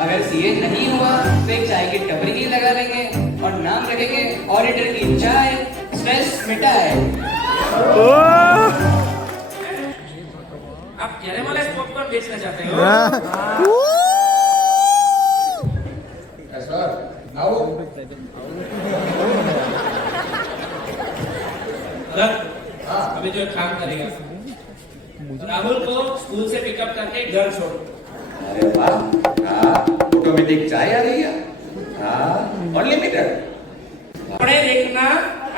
अगर सीए नहीं हुआ तो एक चाय की टपरी ही लगा लेंगे और नाम रखेंगे ऑडिटर की चाय, स्ट्रेस मिटाए। आप जरे वाला पॉपकॉर्न बेचना चाहते हो? सर आओ। अभी जो एक काम करेगा, राहुल को स्कूल से पिकअप करके घर छोड़। अरे वाह, हाँ ऑटोमेटिक चाय आ रही है। हाँ अनलिमिटेड। पढ़े लिखना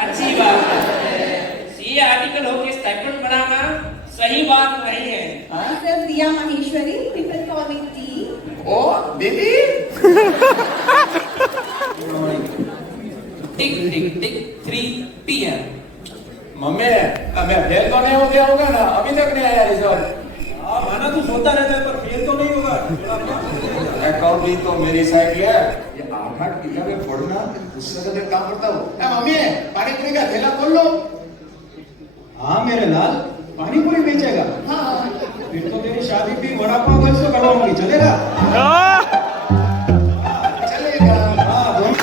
अच्छी बात है, सीए आर्टिकल हो के स्टाइपेंड बनाना सही बात नहीं है। Myself Diya Maheshwari, people call me T. ओ दीदी टिक टिक टिक 3 PM। मम्मी मैं फेल तो नहीं हो गया होगा ना? अभी तक नहीं आया रिजल्ट। माना तू सोता रहता है पर फेल तो नहीं होगा। अकाउंट भी तो मेरी साइड है। ये 8-8 किताबें पढ़ना उससे ज्यादा काम करता हूँ। मम्मी पानी पूरी का थैला खोल लो। हाँ मेरे लाल, पानी पूरी बेचेगा? हाँ फिर तो तेरी शादी भी वड़ा पाव घर से करवाऊंगी, चलेगा? चलेगा। हाँ दोनों।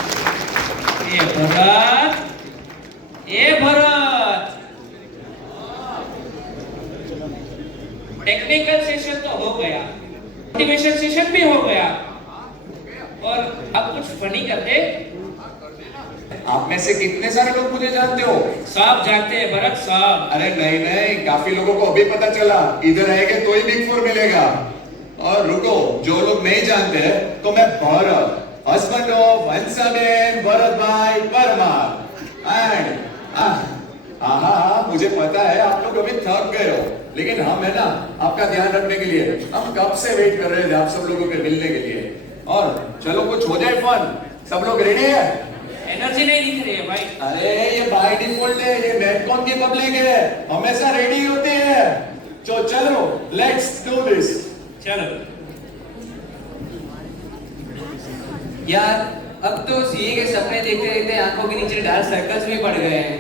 ये भरत टेक्निकल सेशन तो हो गया, मोटिवेशन सेशन भी हो गया, और अब कुछ फनी करते। आप में से कितने सारे लोग मुझे जानते हो? सब जानते हैं भरत साहब। अरे नहीं नहीं, काफी लोगों को अभी पता चला। इधर आएंगे तो ही बिग 4 मिलेगा। और रुको, जो लोग नहीं जानते तो मैं भरत, हस्बैंड ऑफ हंसाबेन भरत भाई परमार। एंड हाँ मुझे पता है आप लोग अभी थक गए हो, लेकिन हम है ना आपका ध्यान रखने के लिए हम कब से वेट कर रहे थे आप सब लोगों के मिलने के लिए। और चलो कुछ हो जाए फन। सब लोग रेडी है? एनर्जी नहीं दिख रही है भाई। अरे ये बाय डिफॉल्ट है, ये नेटकॉम की पब्लिक है, हमेशा रेडी होते हैं। तो चलो लेट्स डू दिस। चलो यार अब तो सीए के सपने देखते देखते आंखों के नीचे डार्क सर्कल्स भी पड़ गए हैं।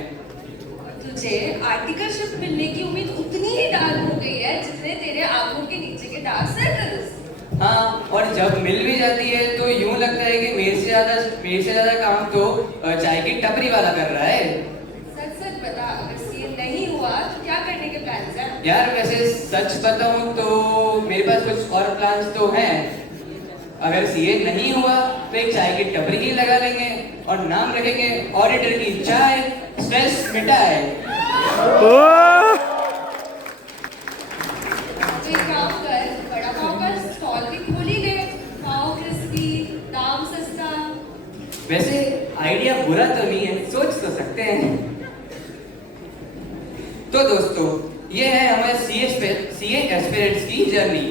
तुझे आर्टिकलशिप मिलने की उम्मीद उतनी ही डार्क हो गई है जितने तेरे आंखों के नीचे के डार्क सर्कल्स। हाँ, और जब मिल भी जाती है तो यूं लगता है कि मेरे से ज्यादा काम तो चाय की टपरी वाला कर रहा है। सच सच बता, अगर सीए नहीं हुआ तो क्या करने के प्लान्स हैं? यार वैसे सच बताऊं तो मेरे पास कुछ और प्लान्स तो हैं। अगर सीए नहीं हुआ तो एक चाय की टपरी ही लगा लेंगे और नाम रखेंगे ऑडिटर की चाय, स्ट्रेस मिटाए। तो एक काम कर, बड़ा पाव का स्टॉल भी खोल ही ले। पाव क्रिस्पी, दाम सस्ता। वैसे आइडिया बुरा तो नहीं है, सोच तो सकते हैं। तो दोस्तों, ये है हमारे सीए एस्पिरेंट्स की जर्नी।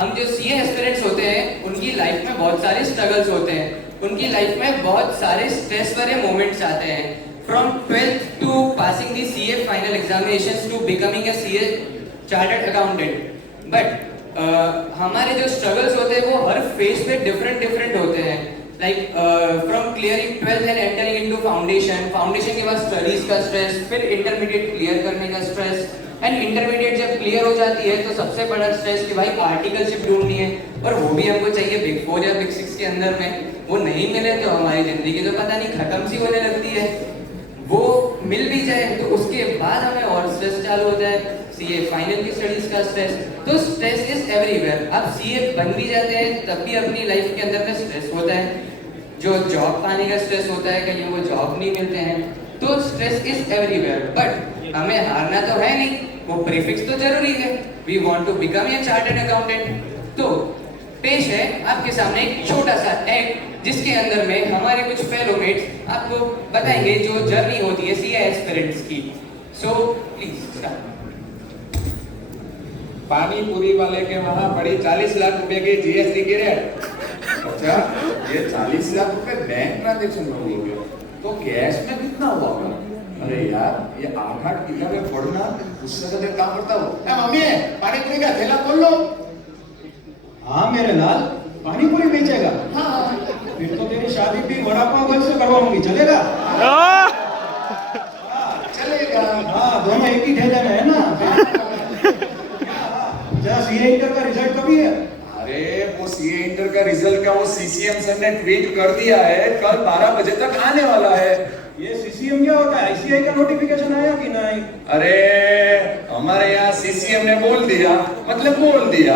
हम जो सीए एस्पिरेंट्स होते हैं उनकी लाइफ में बहुत सारे स्ट्रगल्स होते हैं, उनकी लाइफ में बहुत सारे स्ट्रेस भरे मोमेंट्स आते हैं। From 12th to passing the CA final examinations to becoming a CA chartered accountant. But हमारे जो स्ट्रगल्स होते हैं वो हर फेज पे डिफरेंट होते हैं। Like from clearing 12th and entering into foundation के बाद स्टडीज का स्ट्रेस, फिर इंटरमीडिएट क्लियर करने का स्ट्रेस, एंड इंटरमीडिएट जब क्लियर हो जाती है तो सबसे बड़ा स्ट्रेस कि भाई आर्टिकलशिप ढूंढनी है, और वो भी हमको चाहिए बिग 4 या बिग 6 के अंदर में। वो नहीं मिले तो हमारी जिंदगी तो पता नहीं खत्म सी होने लगती है। वो मिल भी जाए तो उसके बाद हमें और स्ट्रेस चालू हो जाए, सीए फाइनल की स्टडीज का स्ट्रेस। तो स्ट्रेस इज एवरीवेयर। अब सीए बन भी जाते हैं तब भी अपनी लाइफ के अंदर में स्ट्रेस होता है। जो जॉब पाने का स्ट्रेस होता है, कहीं वो जॉब नहीं मिलते हैं, तो स्ट्रेस इज एवरीवेयर। बट हमें हारना तो है नहीं, वो प्रीफिक्स तो जरूरी है। We want to become a chartered accountant. तो पेश है आपके सामने एक छोटा सा एक्ट जिसके अंदर में हमारे कुछ फेलोमेट्स आपको बताएंगे जो जर्नी होती है सीए एस्पिरेंट्स की। So please start. पानी पूरी वाले के वहां पड़ी 40 लाख रुपए की जीएसटी की रेट। अच्छा, ये 40 लाख रुपए बैंक ट्रांजेक्शन में हो गया, तो कैश में कितना हुआ होगा? अरे यार, ये 8-8 किताबें पढ़ना उससे ज्यादा काम करता हूँ। मम्मी पानी पूरी का थैला खोल लो। हाँ मेरे लाल, पानी पूरी बेचेगा? हाँ फिर तो तेरी शादी भी वड़ा पाव घर से करवाऊंगी, चलेगा? चलेगा। हाँ दोनों एक ही ठेले में है ना। जरा सीए इंटर का रिजल्ट कभी है? अरे वो सीए इंटर का रिजल्ट का वो सीसीएम सर ने ट्वीट कर दिया है, कल 12 बजे तक आने वाला है। ये सीसीएम क्या होता है? आईसीआई का नोटिफिकेशन आया कि नहीं? अरे हमारे यहाँ सीसीएम ने बोल दिया, मतलब बोल दिया,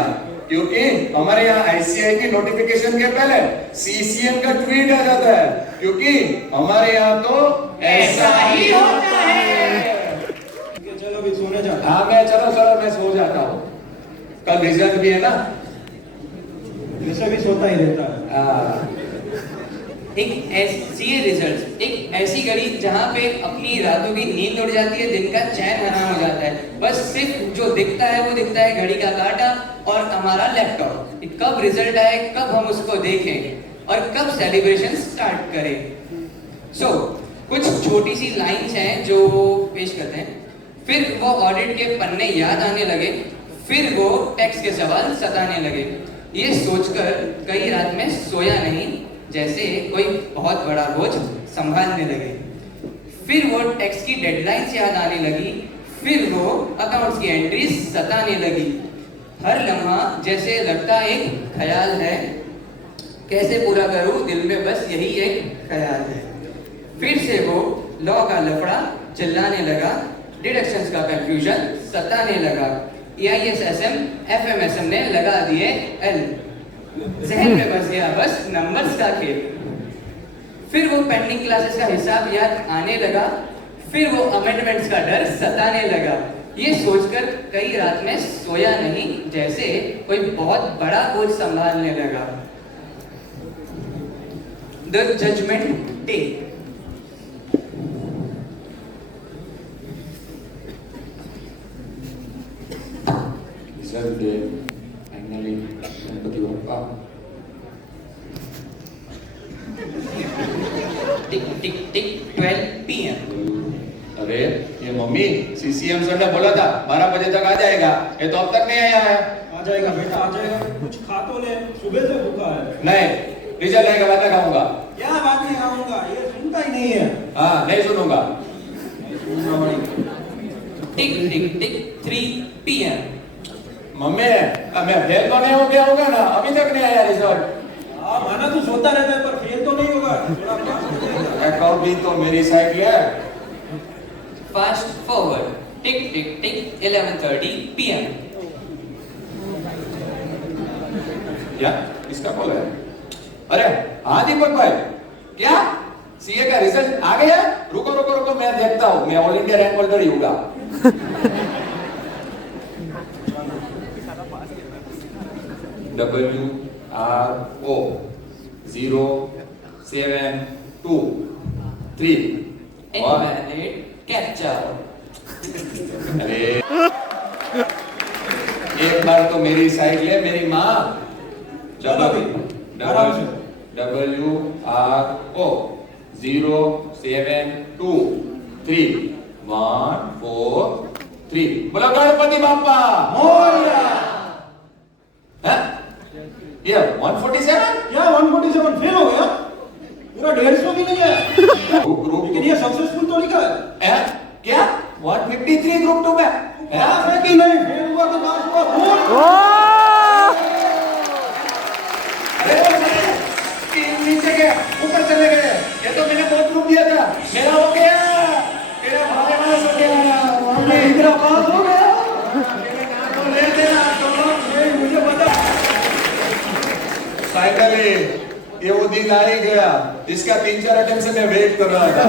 क्योंकि हमारे यहाँ आईसीआई की नोटिफिकेशन के पहले सीसीएम का ट्वीट आ जाता है, क्योंकि हमारे यहाँ तो ऐसा ही होता है। चलो अभी सोने जाओ। हाँ मैं चलो मैं सो जाता हूँ, कल रिजल्ट भी है ना। वैसे भी सोता ही रहता है। हाँ। एक ऐसी रिजल्ट, एक ऐसी घड़ी जहाँ पे अपनी रातों की नींद उड़ जाती है, दिन का चैन हराम हो जाता है। बस सिर्फ जो दिखता है वो दिखता है घड़ी का कांटा और हमारा लैपटॉप। कब रिजल्ट आए, कब हम उसको देखें और कब सेलिब्रेशन स्टार्ट करें। सो कुछ छोटी सी लाइंस हैं जो पेश करते हैं। फिर वो ऑडिट के पन्ने याद आने लगे, फिर वो टैक्स के सवाल सताने लगे। ये सोचकर कई रात में सोया नहीं, जैसे कोई बहुत बड़ा बोझ संभालने लगे। फिर वो टैक्स की डेडलाइंस याद आने लगी, फिर वो अकाउंट्स की एंट्रीज सताने लगी। हर लम्हा जैसे लगता एक ख्याल है, कैसे पूरा करूं, दिल में बस यही एक ख्याल है। फिर से वो लॉ का लफड़ा चिल्लाने लगा, डिडक्शंस का कंफ्यूजन सताने लगा। EISSM FMSM ने लगा दिए L, जहन में बस गया बस नंबर्स का खेल। फिर वो पेंडिंग क्लासेस का हिसाब याद आने लगा, फिर वो अमेंडमेंट्स का डर सताने लगा। ये सोचकर कई रात में सोया नहीं, जैसे कोई बहुत बड़ा बोझ संभालने लगा। The judgement day. Result day, finally Ganpati Bappa. Tick tick tick 12 PM। अरे ये मम्मी, सीसीएम सर ने बोला था 12 बजे तक आ जाएगा, ये तो अब तक नहीं आया है। आ जाएगा बेटा, आ जाएगा। कुछ खा तो ले, सुबह से भूखा है। नहीं, रिजल्ट आएगा बाद में खाऊंगा। क्या बात नहीं खाऊंगा, ये सुनता ही नहीं है। हाँ नहीं सुनूंगा। टिक टिक टिक 3 PM। मम्मी मैं फेल तो नहीं हो गया होगा ना, अभी तक नहीं आया रिजल्ट। हाँ माना तू सोता रहता है, पर फेल तो नहीं होगा। थोड़ा पास हो जाएगा। अकाउंट भी तो मेरी साइड है। Fast forward. Tick tick tick 11:30 PM। क्या किसका कॉल है? अरे हाँ दीपक भाई, क्या सीए का रिजल्ट आ गया? रुको रुको रुको, मैं देखता हूँ, मैं ऑल इंडिया रैंक होल्डर ही होगा। WRO 072 Invalid capture। अरे एक बार तो मेरी साइड ले मेरी माँ। चलो भाई, आराम से। WRO 0723143। बोलो गणपति बाप्पा मोरिया। हैं? ये 147? क्या 147 फेल हो गया? पूरा 150 भी नहीं है। ग्रुप लेकिन ये सक्सेसफुल तो लिखा है। क्या 153 ग्रुप 2 में? पास है कि नहीं? फेल हुआ तो पास हुआ। बोल। अरे नीचे गए, ऊपर चले गए। ये तो मैंने बहुत ग्रुप दिया था, मेरा हो गया, तेरा भाई पास हो गया, हमने इधर पास हो गया। मेरे नाम तो ले देना तो मुझे पता। फाइनली ये वो दिन आ ही गया, इसका 3-4 अटेम्प्ट से मैं वेट कर रहा था।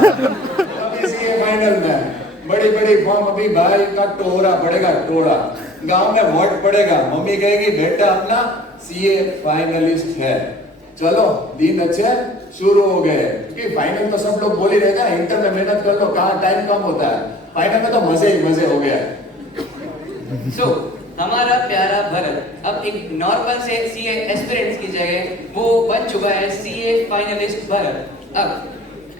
अब इसके फाइनल में बड़ी बड़ी फॉर्म, अभी भाई का टोरा पड़ेगा, टोरा गांव में वोट पड़ेगा। मम्मी कहेगी बेटा अपना सीए फाइनलिस्ट है। चलो दिन अच्छे शुरू हो गए, क्योंकि फाइनल तो सब लोग बोल ही रहेगा, इंटर में मेहनत कर लो, कहाँ टाइम कम होता है, फाइनल में तो मजे ही मजे हो गया। सो हमारा प्यारा भरत अब एक नॉर्मल से सीए एस्पिरेंट्स की जगह वो बन चुका है सीए फाइनलिस्ट भरत। अब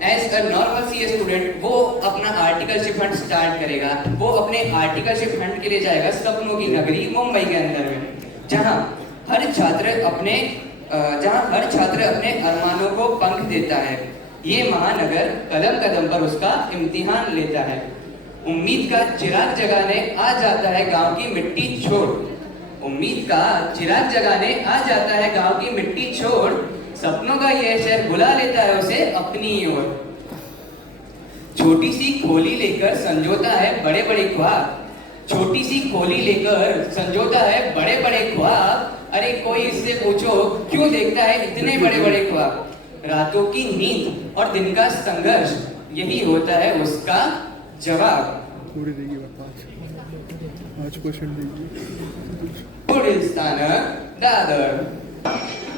as a normal CA student वो अपना आर्टिकलशिप फंड स्टार्ट करेगा। वो अपने आर्टिकलशिप फंड के लिए जाएगा सपनों की नगरी मुंबई के अंदर में, जहां हर छात्र अपने अरमानों को पंख देता है। ये महानगर कदम कदम पर उसका इम्तिहान लेता है। उम्मीद का चिराग जगाने आ जाता है गांव की मिट्टी छोड़। उम्मीद का चिराग जगाने आ जाता है गांव की मिट्टी छोड़, सपनों का यह शहर बुला लेता है उसे अपनी ओर। छोटी सी खोली लेकर संजोता है बड़े बड़े ख्वाब, छोटी सी खोली लेकर संजोता है बड़े बड़े ख्वाब। अरे कोई इससे पूछो क्यों देखता है इतने बड़े बड़े ख्वाब। रातों की नींद और दिन का संघर्ष, यही होता है उसका जवाब। थोड़ी देगी पाँच क्वेश्चन देगी। पुढील स्थानक दादर।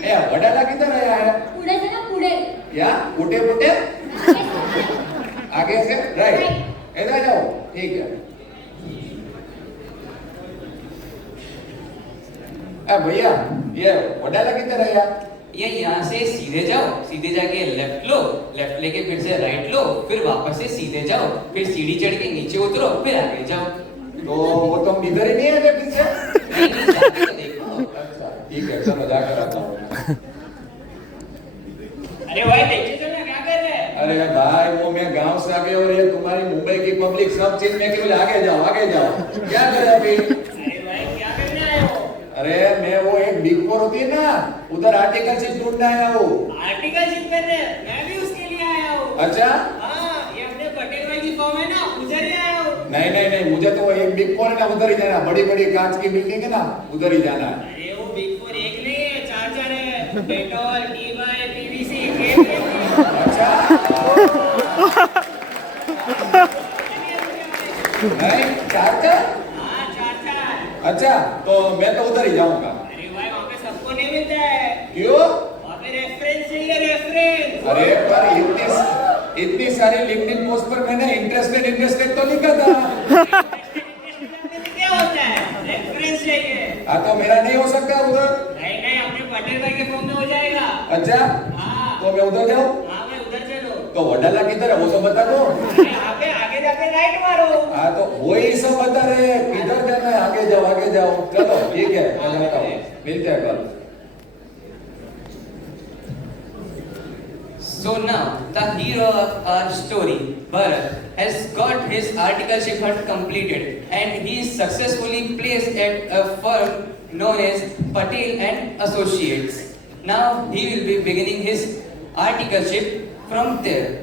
ए वडाला किधर आया है? पुढे चला पुढे क्या पुटे पुटे आगे से राइट, इधर जाओ, ठीक है। भैया ये वडाला किधर आया? ये यहाँ से सीधे जाओ, सीधे जाके लेफ्ट लो, लेफ्ट लेके फिर से राइट लो, फिर वापस से सीधे जाओ, फिर सीढ़ी चढ़ के नीचे उतरो, फिर आगे जाओ। तो वो तुम इधर ही नहीं है पीछे? नहीं, जाके तो देखो। अच्छा ठीक है, चलो जाकर आता हूँ। अरे भाई देखिए चलो क्या कर रहे हैं? अरे भाई वो मैं गांव से आ गया और ये तुम्हारी मुंबई की पब्लिक सब चीज में केवल आगे जाओ आगे जाओ, क्या करे अभी? अरे भाई क्या करने आए हो? अरे मैं वो एक बिग फोर होती है ना, उधर आर्टिकलशिप ढूंढने आया हूँ। आर्टिकलशिप करने मैं भी उसके लिए आया हूँ। अच्छा हाँ, ये अपने पटेल भाई की फॉर्म है ना, उधर ही आया हूँ। नहीं नहीं नहीं, मुझे तो एक बिग फोर है ना उधर ही जाना, बड़ी बड़ी कांच की बिल्डिंग है ना उधर ही जाना है। अरे वो बिग फोर एक नहीं है, चार है। डेटॉल, टीवाई, पीवीसी, अच्छा नहीं चार? हाँ चार। अच्छा तो मैं तो उधर ही जाऊंगा। अरे भाई वहाँ पे सबको नहीं मिलता है। क्यों? वहाँ पे रेफरेंस चाहिए, रेफरेंस। अरे पर इतनी सारी लिंक्डइन पोस्ट पर मैंने इंटरेस्टेड तो लिखा था। क्या होता है? रेफरेंस चाहिए। हाँ तो मेरा नहीं हो सकता उधर? नहीं नहीं, अपने पटेल भाई के फॉर्म में हो जाएगा। अच्छा हाँ। तो मैं उधर जाऊँ? हाँ मैं उधर चलो। तो वडाला किधर है वो सब बता दो। अरे आगे आगे जाके राइट मारो। हाँ तो वही सब बता रहे हैं, किधर जाना है, आगे जाओ। चलो ठीक है, मैं जाता हूँ, मिलते हैं कल। So now, the hero of our story, Bharat, has got his articleship hunt completed and he is successfully placed at a firm known as Patel and Associates. Now he will be beginning his articleship from there.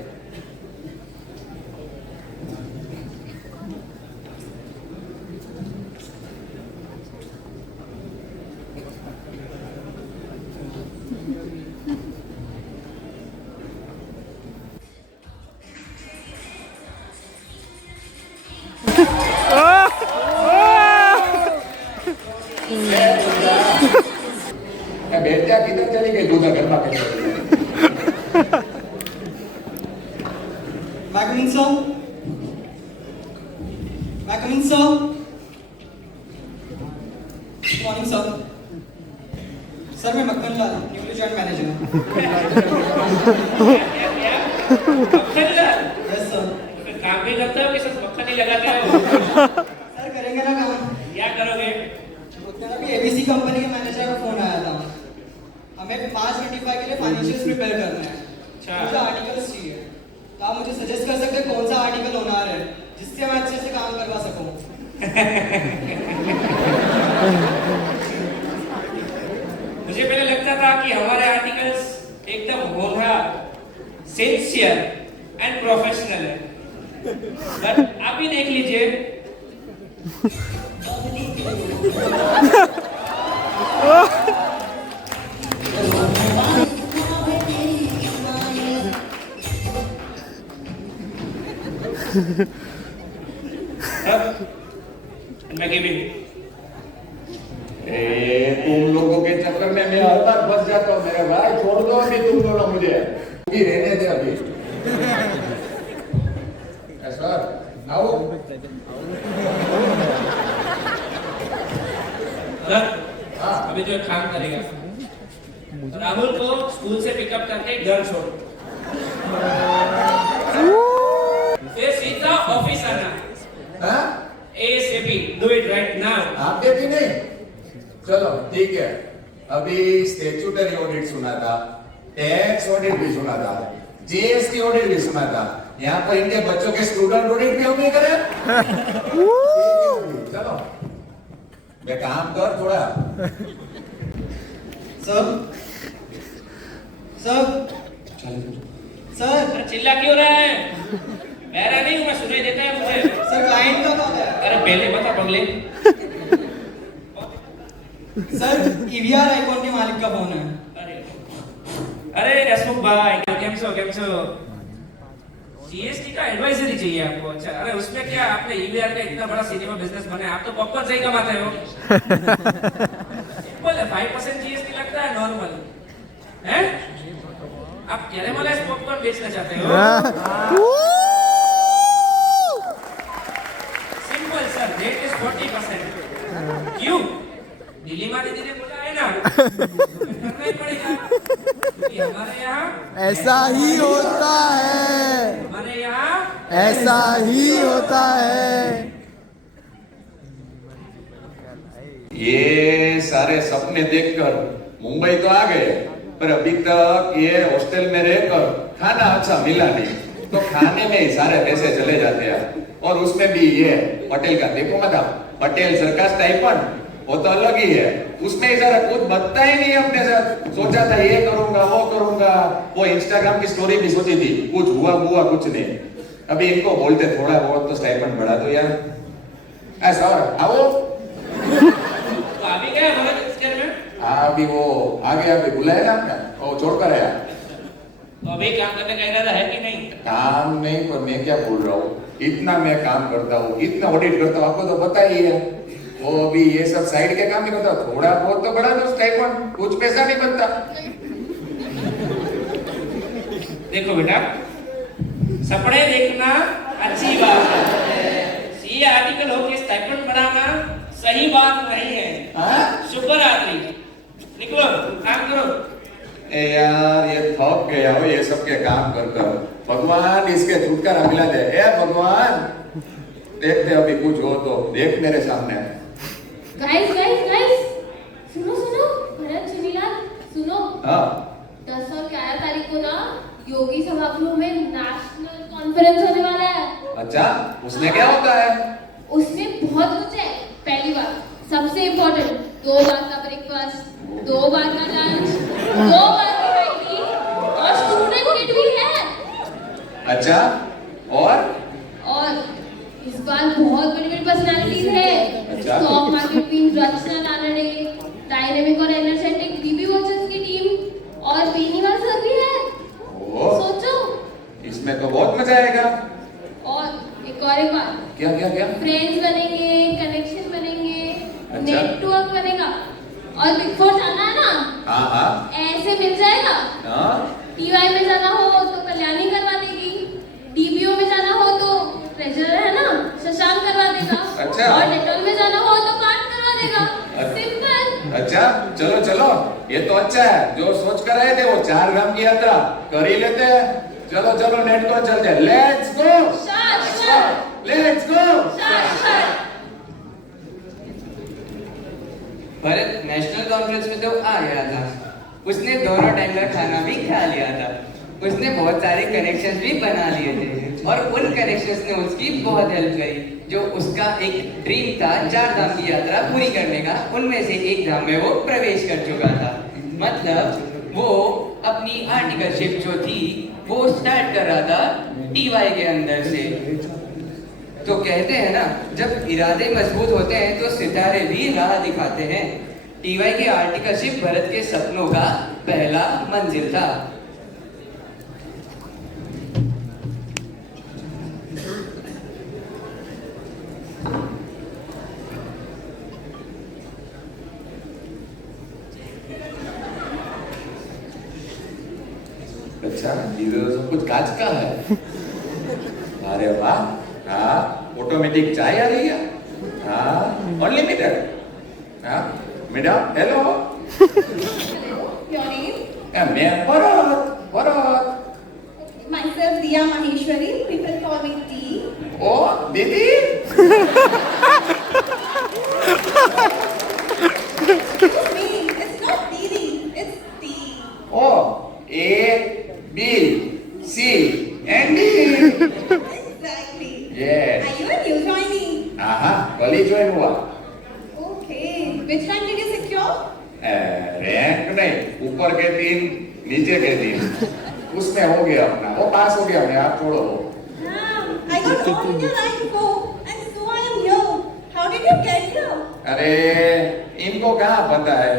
बेटा किधर चली गई? दूधा घर में Welcome, sir. Welcome, sir. Good morning, sir. Sir मैं मक्खन लाल, newly join manager हूँ। Yes sir. काम भी करते हो कि सिर्फ मक्खन ही लगाते हो? सर करेंगे ना काम। क्या करोगे? उतना अभी एबीसी कंपनी के मैनेजर का फोन आया था, हमें 525 के लिए फाइनेंशियल्स प्रिपेयर करना है। अच्छा। मुझे आर्टिकल्स चाहिए, तो आप मुझे सजेस्ट कर सकते हैं कौन सा आर्टिकल होना है जिससे मैं अच्छे से काम करवा सकूं। मुझे पहले लगता था कि हमारे आर्टिकल्स एकदम होनहार, सिंसियर एंड प्रोफेशनल है, बट आप ही देख लीजिए। तुम लोगों के चक्कर में मैं हर बार फंस जाता हूँ मेरे भाई, छोड़ दो अभी तुम दोनों मुझे, अभी रहने दे अभी। सर आओ। सर अभी जो काम करेगा, राहुल को स्कूल से पिकअप करके घर छोड़, फिर सीधा ऑफिस आना। ASAP, do it right now. आप देती नहीं? चलो ठीक है, अभी स्टैट्यूटरी ऑडिट सुना था, टैक्स ऑडिट भी सुना था, जीएसटी ऑडिट भी सुना था, यहाँ पर इनके बच्चों के स्टूडेंट ऑडिट भी हम नहीं करें। चलो मैं काम कर थोड़ा सर सर सर अरे चिल्ला क्यों रहा है? मेरा नहीं हूँ, मैं सुनाई देता है मुझे। सर क्लाइंट का कॉल है। अरे पहले बता पगले। सर ईवीआर आइकॉन के मालिक का फोन है। अरे हसमुख भाई केम छो जीएसटी का एडवाइजरी चाहिए आपको। अच्छा, अरे उसमें क्या, आपने ईवीआर का इतना बड़ा सिनेमा बिजनेस बनाया, आप तो पॉपकॉर्न से ही कमाते हो। सिंपल है, 5% जीएसटी लगता है, नॉर्मल है। आप कैरेमलाइज पॉपकॉर्न बेचना चाहते हो? Simple sir, rate is 40%। क्यों? दिल्ली माँ दीदी ने बोला है ना, करना ही पड़ेगा क्योंकि हमारे यहाँ ऐसा ही होता है, हमारे यहाँ ऐसा ही होता है। ये सारे सपने देखकर मुंबई तो आ गए, पर अभी तक ये हॉस्टल में रहकर खाना अच्छा मिला नहीं, तो खाने में ही सारे पैसे चले जाते हैं। और उसमें भी ये पटेल का देखो मतलब पटेल सरकार स्टाइपेंड, वो तो अलग ही है, उसमें ही सारा कुछ बचता ही नहीं अपने साथ। सोचा था ये करूंगा वो करूंगा, वो इंस्टाग्राम की स्टोरी भी सोची थी, कुछ हुआ कुछ नहीं। अभी इनको बोलते थोड़ा बहुत तो स्टाइपेंड बढ़ा दो यार। ऐसा आओ तो अभी क्या है हमारे पिक्चर में? हाँ अभी वो आ गया, अभी बुलाया ना आपने, वो छोड़कर आया। तो अभी काम करने का इरादा है कि नहीं? काम नहीं, पर मैं क्या बोल रहा हूँ, इतना मैं काम करता हूँ, इतना ऑडिट करता हूँ, आपको तो पता ही है। वो अभी ये सब साइड के काम नहीं करता, थोड़ा बहुत तो बढ़ा दो स्टाइपेंड, कुछ पैसा नहीं बनता। देखो बेटा, सपने देखना अच्छी बात है, ये आर्टिकल हो के स्टाइपेंड बढ़ाना सही बात नहीं है। हाँ? शुभ रात्रि, निकलो काम करो। ए यार ये थक गया हो ये सब के काम कर कर, भगवान इसके छुटकारा मिला दे। ए भगवान देखते अभी कुछ हो तो देख मेरे सामने। गाइस सुनो भरत सुनीलाल सुनो। हाँ 10 और 11 तारीख को ना योगी सभागृह में नेशनल कॉन्फ्रेंस होने वाला है। अच्छा, उसमें क्या होता है? उसमें बहुत कुछ है। पहली बात, सबसे इम्पोर्टेंट, 2 बार का ब्रेकफास्ट, 2 बार का लंच, 2 बार की टाइमिंग और स्टूडेंट किट भी है। अच्छा, और इस बार बहुत बड़ी पर्सनालिटीज है। अच्छा। स्टॉक मार्केट क्वीन रचना नानडे, डायनेमिक और एनर्जेटिक बीबी वॉचर्स की टीम और बेनीवाल सर भी है। ओ, सोचो। इसमें तो बहुत मजा आएगा। और एक बात, क्या क्या क्या? फ्रेंड्स बनेंगे, कनेक्शन बनेंगे, अच्छा। नेटवर्क बनेगा। और बिग फोर जाना है ना? हाँ हाँ ऐसे मिल जाएगा। हाँ। टीवाई में जाना हो तो कल्याणी करवा देगी, डीबीओ में जाना हो तो ट्रेजरर है ना शशांक करवा देगा। अच्छा। और डेटॉल में जाना हो तो पार्ट करवा देगा। अच्छा। सिंपल। अच्छा चलो चलो, ये तो अच्छा है, जो सोच कर रहे थे वो 4 धाम की यात्रा कर ही लेते हैं। चलो चलो नेट को चलते हैं, let's go let's go. Bharat national conference में तो आ गया था, उसने दोनों टाइम का खाना भी खा लिया था, उसने बहुत सारे कनेक्शंस भी बना लिए थे और उन कनेक्शंस ने उसकी बहुत हेल्प करी। जो उसका एक ड्रीम था 4 धाम की यात्रा पूरी करने का, उनमें से एक धाम में वो प्रवेश कर चुका था। मतलब वो अपनी आर्टिकलशिप जो थी वो स्टार्ट कर रहा था टीवाई के अंदर से। तो कहते हैं ना, जब इरादे मजबूत होते हैं तो सितारे भी राह दिखाते हैं। टीवाई की आर्टिकलशिप भरत के सपनों का पहला मंजिल था। अच्छा, ये तो सब कुछ कांच का है। अरे वाह, हाँ ऑटोमेटिक चाय आ रही है, हाँ अनलिमिटेड। हाँ मैडम हेलो। Your name? मैं Bharat. Myself Diya Maheshwari. People call me T. ओ दीदी। Excuse me, it's not Didi, it's T. O A B C and D। Exactly. Yes। Are you a new joinee? हाँ कल ही join हुआ। Okay. तीन नीचे के तीन उसमें हो गया अपना, वो पास हो गया, मैं आप छोड़ो। I got off in your right before, and so I am here. How did you get here? अरे इनको कहाँ पता है,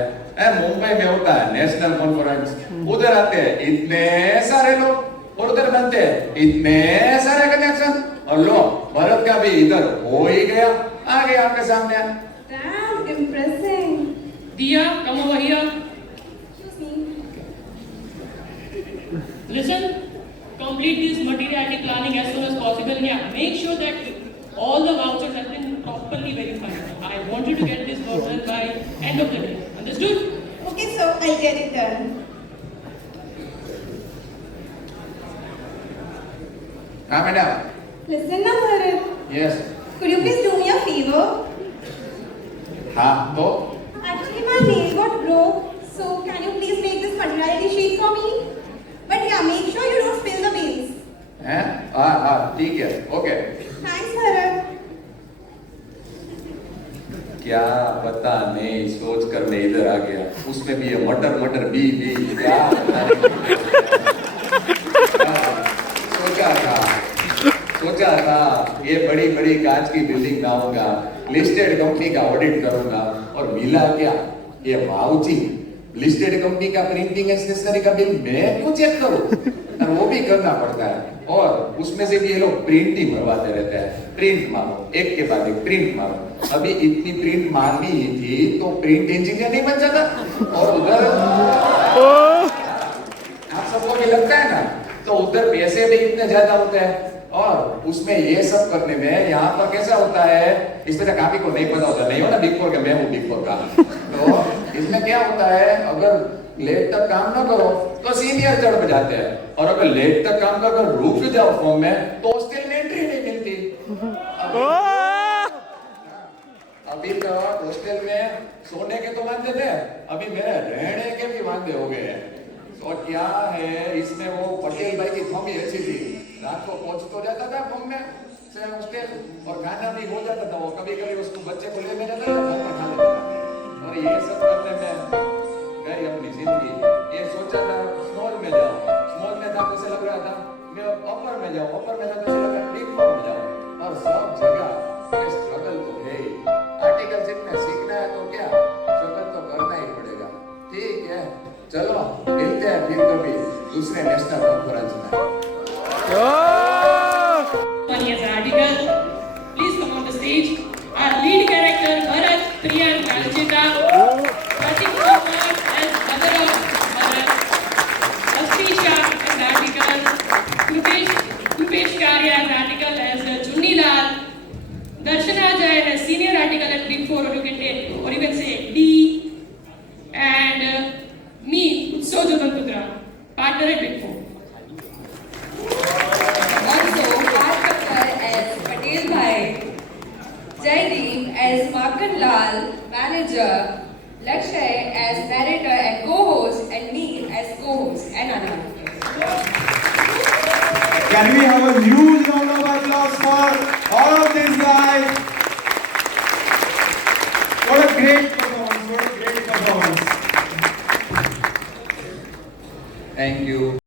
मुंबई में होता है नेशनल कॉन्फ्रेंस, उधर आते हैं इतने सारे लोग और उधर बनते हैं इतने सारे कनेक्शन, और लो भरत का भी इधर हो ही गया, आ गया आपके सामने। Damn, impressing. Diya, come over here. Excuse me. Listen, complete this materiality planning as soon as possible. Yeah, make sure that all the vouchers have been properly verified. I want you to get this work done by end of the day. Understood? Okay, so I'll get it done. हाँ madam. Listen now, Bharat. Yes. Could you please do me a favor? हाँ तो Actually, my nail got broke, so can you please make this materiality sheet for me? But yeah, make sure you don't spill the beans. हैं, हाँ ठीक है, okay. Thanks, Bharat. क्या पता नहीं सोच कर मैं इधर आ गया, उसमें भी ये मटर मटर बी क्या सोचा था ये बड़ी बड़ी कांच की बिल्डिंग बनाऊंगा, लिस्टेड कंपनी का ऑडिट करूंगा, और मिला क्या, ये वाउचिंग लिस्टेड कंपनी का प्रिंटिंग एक्सेसरी का बिल मैं क्यों चेक करूं, और वो भी करना पड़ता है, और उसमें से भी ये लोग प्रिंट ही भरवाते रहते हैं, प्रिंट मारो एक के बाद एक प्रिंट मारो। अभी इतनी प्रिंट मारनी ही थी तो प्रिंट इंजीनियर नहीं बन जाता, और उधर आप सबको भी लगता है ना, तो उधर पैसे भी इतने ज्यादा होते हैं, और उसमें ये सब करने में यहाँ पर कैसा होता है, इस तरह काफी को नहीं पता होता, नहीं हो ना बिग फोर का, मैं हूँ बिग फोर का, तो इसमें क्या होता है, अगर लेट तक काम ना करो तो सीनियर चढ़ पे जाते हैं, और अगर लेट तक काम कर रुक जाओ फॉर्म में तो हॉस्टल में एंट्री नहीं मिलती। अभी तो हॉस्टल में सोने के तो वादे थे, अभी मेरे रहने के भी वादे हो गए हैं। तो क्या है इसमें, वो पटेल भाई की फॉर्म ही अच्छी थी, रात को पहुंच तो जाता था फॉर्म में से हॉस्टल, और खाना भी हो जाता था, वो कभी कभी उसको बच्चे को ले जाता था, घर पर खा लेता था, और ये सब करने में गई अपनी जिंदगी। ये सोचा था स्मॉल में जाओ, स्मॉल में था तो ऐसे लग रहा था मैं अपर में जाऊं, अपर में था तो ऐसे लग रहा बिग फोर में जाऊं, और सब जगह स्ट्रगल तो है ही। आर्टिकल सीखना है तो क्या स्ट्रगल तो करना ही पड़ेगा। ठीक है, चलो मिलते हैं फिर कभी दूसरे नेशनल कॉन्फ्रेंस में। Funny as an article. Please come on the stage. Our lead character Bharat, Priya and Kalchita. Pratik Kumar as mother of Bharat. Aspisha as the article. Rupesh Karya as the article as Chunni Lal. Darshana Jain as senior article at Big Four, or you can say D. And me, Utsav Putra, partner at Big Four. Also, Harkatar as Patel Bhai, Jaideep as Makan Lal, manager, Lakshay as narrator and co-host, and me as co-host and Anna. Can we have a huge round of applause for all of these guys? What a great performance, what a great performance. Thank you.